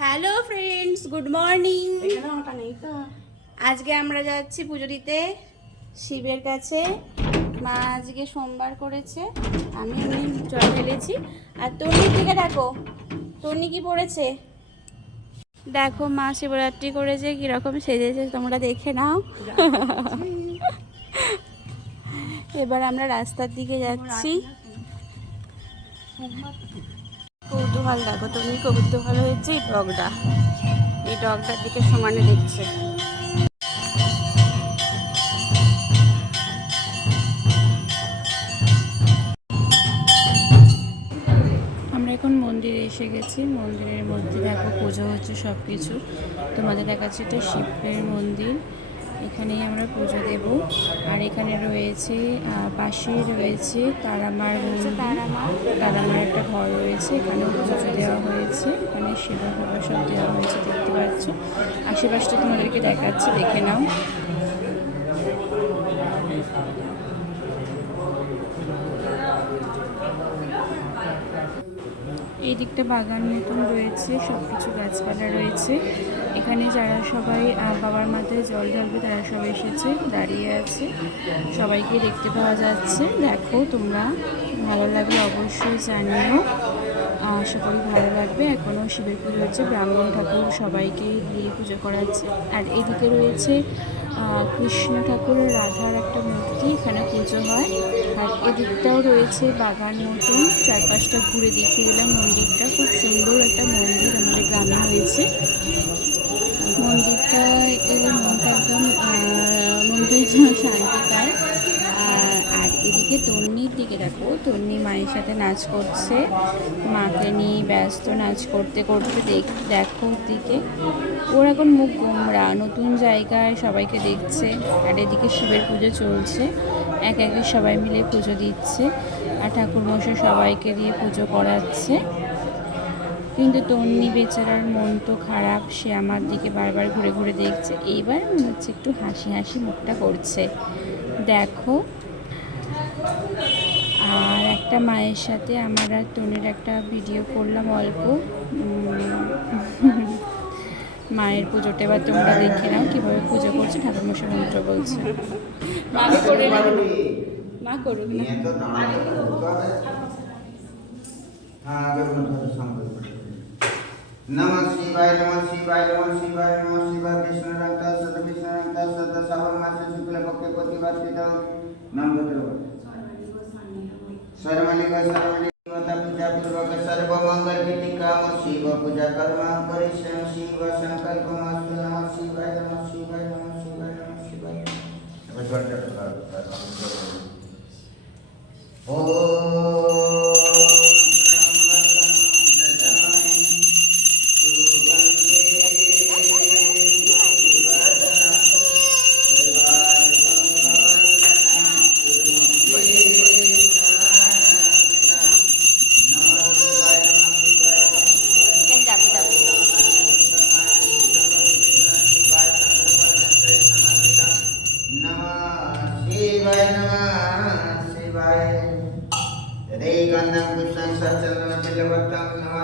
Hello friends good morning আজকে আমরা যাচ্ছি পুজো দিতে শিবের কাছে। মা আজকে সোমবার করেছে। আমি এমনি জল ঢেলেছি। আর তন্নির দিকে দেখো তন্নি কি পড়েছে? দেখো মা শিবরাত্রি করেছে কীরকম সেজেছে তোমরা দেখে নাও। এবার আমরা রাস্তার দিকে যাচ্ছি। কৌতূহল দেখো, তুমি কৌতূহল হয়েছে এই ডগটা। এই ডগটার দিকে সমানে দেখছে। আমরা এখন মন্দিরে এসে গেছি। মন্দিরের মধ্যে দেখো পুজো হচ্ছে সব কিছু তোমাদের দেখাচ্ছে এটা শিবের মন্দির। এখানেই আমরা পুজো দেব। আর এখানে রয়েছে পাশে রয়েছে তারামার তারামার একটা ঘর রয়েছে, এখানেও পুজো দেওয়া হয়েছে। এখানে সেবা ফেবা সব দেওয়া হয়েছে, দেখতে পাচ্ছ। আশেপাশটা তোমাদেরকে দেখাচ্ছে, দেখে নাও। এই দিকটা বাগান মতন রয়েছে সব কিছু গাছপালা রয়েছে। এখানে যারা সবাই বাবার মাথায় জল ঢালবে তারা সবাই এসেছে, দাঁড়িয়ে আছে। সবাইকে দেখতে পাওয়া যাচ্ছে। দেখো তোমরা, ভালো লাগলে অবশ্যই জানিও। আশা করি ভালো লাগবে। এখনও শিবের পুজো হচ্ছে, ব্রাহ্মণ ঠাকুর সবাইকে দিয়ে পুজো করাচ্ছে। আর এদিকে রয়েছে কৃষ্ণ ঠাকুর রাধার একটা মূর্তি, এখানে পুজো হয়। আর এদিকটাও রয়েছে বাগান মতন, চারপাশটা ঘুরে দেখিয়ে দিলাম মন্দিরটা। খুব সুন্দর একটা মন্দির আমাদের গ্রামে হয়েছে। যেন শান্তি পায় আর এদিকে তন্নির দিকে দেখো, তন্নি মায়ের সাথে নাচ করছে। মাকে নিয়ে ব্যস্ত নাচ করতে করতে দেখ, দেখো দিকে ওর এখন মুখ গোমরা, নতুন জায়গায় সবাইকে দেখছে। আর এদিকে শিবের পুজো চলছে। এক একে সবাই মিলে পুজো দিচ্ছে। আর ঠাকুর মশাই সবাইকে দিয়ে পুজো করাচ্ছে। কিন্তু তন্নি বেচারার মন তো খারাপ, সে আমার দিকে বারবার ঘুরে ঘুরে দেখছে। এইবার মনে হচ্ছে একটু হাসি হাসি মুখটা করছে। দেখো, আর একটা মায়ের সাথে আমার আর তনির একটা ভিডিও করলাম অল্প। মায়ের পুজোটা এবার তোমরা দেখে নাও, কীভাবে পুজো করছে ঠাকুর মশাই মন্ত্র বলছে। মা করুক না। नम शिवाय नम शिवाय नम शिवाय नम शिवाय विष्णु रंग सत विष्णु रंग सत श्रावण मास शुक्ल पक्ष प्रतिवाद नाम सर्वलिंग सर्वलिंग पूजा पूर्वक सर्व मंगल की काम शिव पूजा कर्म करे स्वयं शिव संकल्प मस्तु नम शिवाय नम शिवाय नम शिवाय नम शिवाय ओम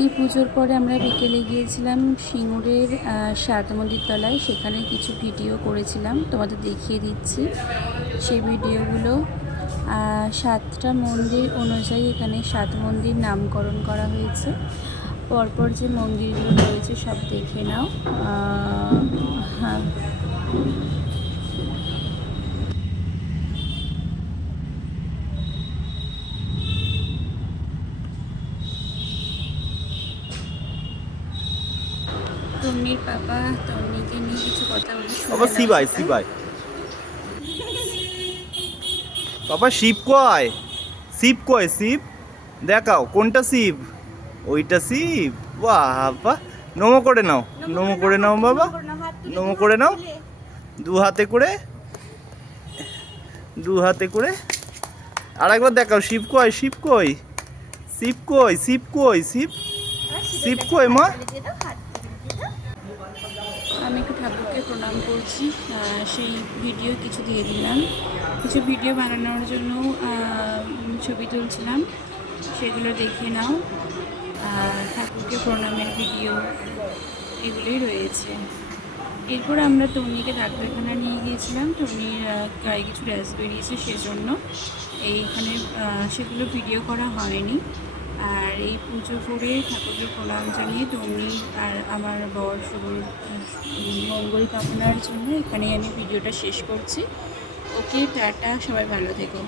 এই পুজোর পরে আমরা বিকেলে গিয়েছিলাম সিঙ্গুরের সাত মন্দির তলায়। সেখানে কিছু ভিডিও করেছিলাম, তোমাদের দেখিয়ে দিচ্ছি। সেই ভিডিওগুলো সাতটা মন্দির অনুযায়ী এখানে সাত মন্দির নামকরণ করা হয়েছে। পরপর যে মন্দিরগুলো রয়েছে সব দেখে নাও। হ্যাঁ। তন্নির পাপা তন্নিকে নিয়ে কিছু কথা বলে বাবা সেটা। শিবাই বাবা শিব কয়? শিব কয় শিব? দেখাও কোনটা শিব? ওইটা শিব? বাবা নমো করে নাও নমো করে নাও বাবা নমো করে নাও। দু হাতে করে দু হাতে করে। আর একবার দেখাও শিব কয় শিব কই শিব কই শিব কই শিব? শিব কই মা আমি একটু ঠাকুরকে প্রণাম করছি সেই ভিডিও কিছু দিয়ে দিলাম। কিছু ভিডিও বানানোর জন্য ছবি তুলছিলাম। সেগুলো দেখে নাও। ঠাকুরকে প্রণামের ভিডিও এগুলোই রয়েছে। এরপর আমরা তন্নিকে ডাক্তারখানা নিয়ে গিয়েছিলাম। আহ, গায়ে কিছু র্যাশ বেরিয়েছে সেজন্য। এইখানে সেগুলো ভিডিও করা হয়নি। আর এই পুজো করে ঠাকুরকে প্রণাম জানিয়ে তুমি আর আমার বর শুভ মঙ্গল কামনার জন্য এখানেই আমি ভিডিওটা শেষ করছি। ওকে, টাটা, সবাই ভালো থেকো।